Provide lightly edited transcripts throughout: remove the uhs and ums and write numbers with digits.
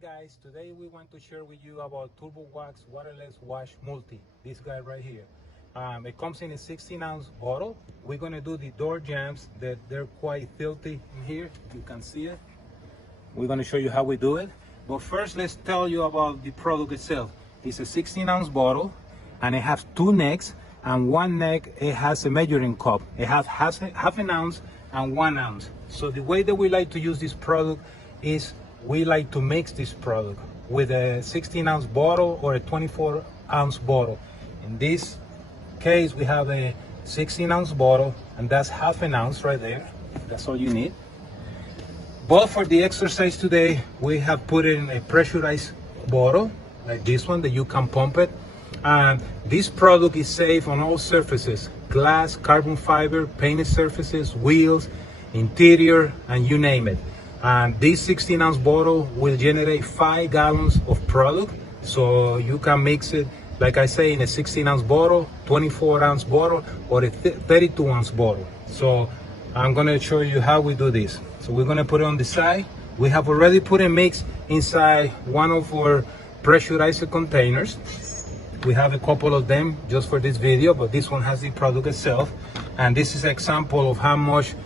guys, today we want to share with you about Turbo Wax Waterless Wash Multi. This guy right here. It comes in a 16-ounce bottle. We're gonna do the door jams that they're quite filthy in here. You can see it. We're gonna show you how we do it. But first, let's tell you about the product itself. It's a 16-ounce bottle, and it has two necks, and one neck it has a measuring cup. It has half an ounce and 1 ounce. So the way that we like to use this product is we like to mix this product with a 16-ounce bottle or a 24-ounce bottle. In this case, we have a 16-ounce bottle, and that's half an ounce right there. That's all you need. But for the exercise today, we have put in a pressurized bottle like this one that you can pump it. And this product is safe on all surfaces: glass, carbon fiber, painted surfaces, wheels, interior, and you name it. And this 16-ounce bottle will generate 5 gallons of product, so you can mix it, like I say, in a 16-ounce bottle, 24-ounce bottle, or a 32-ounce bottle. So I'm gonna show you how we do this. So we're gonna put it on the side. We have already put a mix inside one of our pressurized containers. We have a couple of them just for this video, but this one has the product itself. And this is an example of how much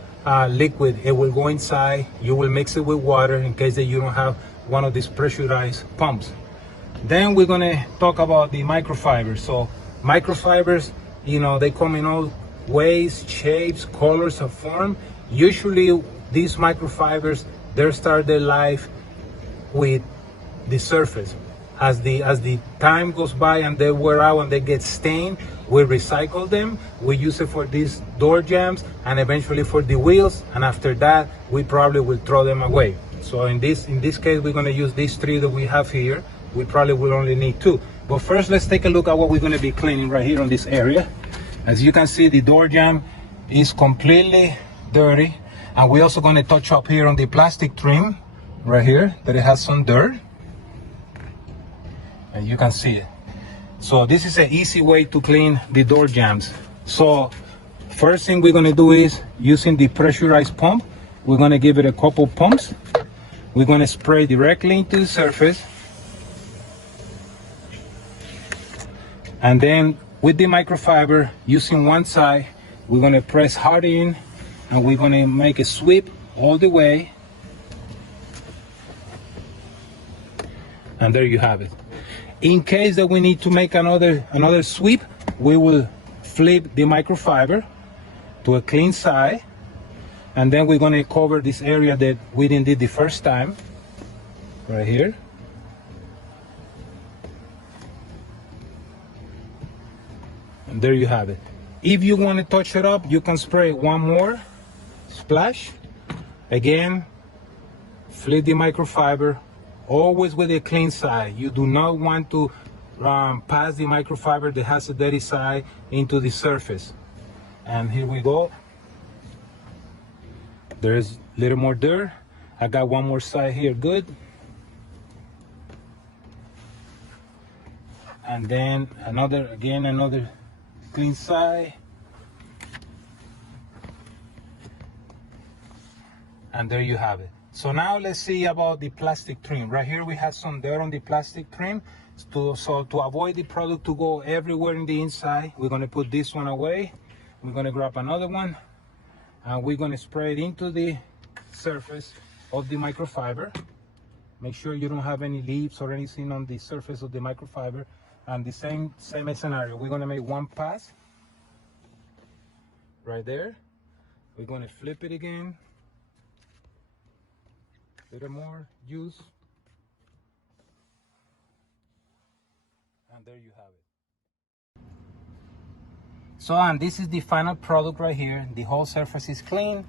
liquid it will go inside. You will mix it with water in case that you don't have one of these pressurized pumps. Then we're gonna talk about the microfibers. So microfibers, you know, they come in all ways, shapes, colors, and form. Usually these microfibers, they start their life with the surface. As the time goes by and they wear out and they get stained, we recycle them. We use it for these door jams and eventually for the wheels, and after that we probably will throw them away. So in this case, we're going to use these 3 that we have here. We probably will only need 2. But first, let's take a look at what we're going to be cleaning right here on this area. As you can see, the door jam is completely dirty, and we're also going to touch up here on the plastic trim right here that it has some dirt. And you can see it. So this is an easy way to clean the door jams. So first thing we're going to do is, using the pressurized pump, we're going to give it a couple pumps. We're going to spray directly into the surface, and then with the microfiber, using one side, we're going to press hard in, and we're going to make a sweep all the way, and there you have it. In case that we need to make another sweep, we will flip the microfiber to a clean side, and then we're going to cover this area that we didn't do the first time, right here. And there you have it. If you want to touch it up, you can spray one more splash. Again, flip the microfiber, always with a clean side. You do not want to pass the microfiber that has a dirty side into the surface. And here we go. There's a little more dirt. I got one more side here, good. And then another clean side. And there you have it. So now let's see about the plastic trim. Right here we have some dirt on the plastic trim. So to avoid the product to go everywhere in the inside, we're going to put this one away. We're going to grab another one, and we're going to spray it into the surface of the microfiber. Make sure you don't have any leaves or anything on the surface of the microfiber. And the same scenario, we're going to make one pass right there. We're going to flip it again. Little more juice, and there you have it. So, and this is the final product right here. The whole surface is clean,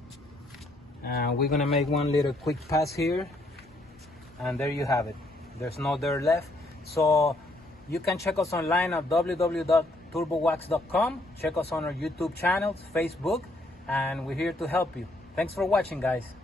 and we're gonna make one little quick pass here, and there you have it. There's no dirt left. So you can check us online at www.turbowax.com. Check us on our YouTube channels, Facebook, and we're here to help you. Thanks for watching, guys.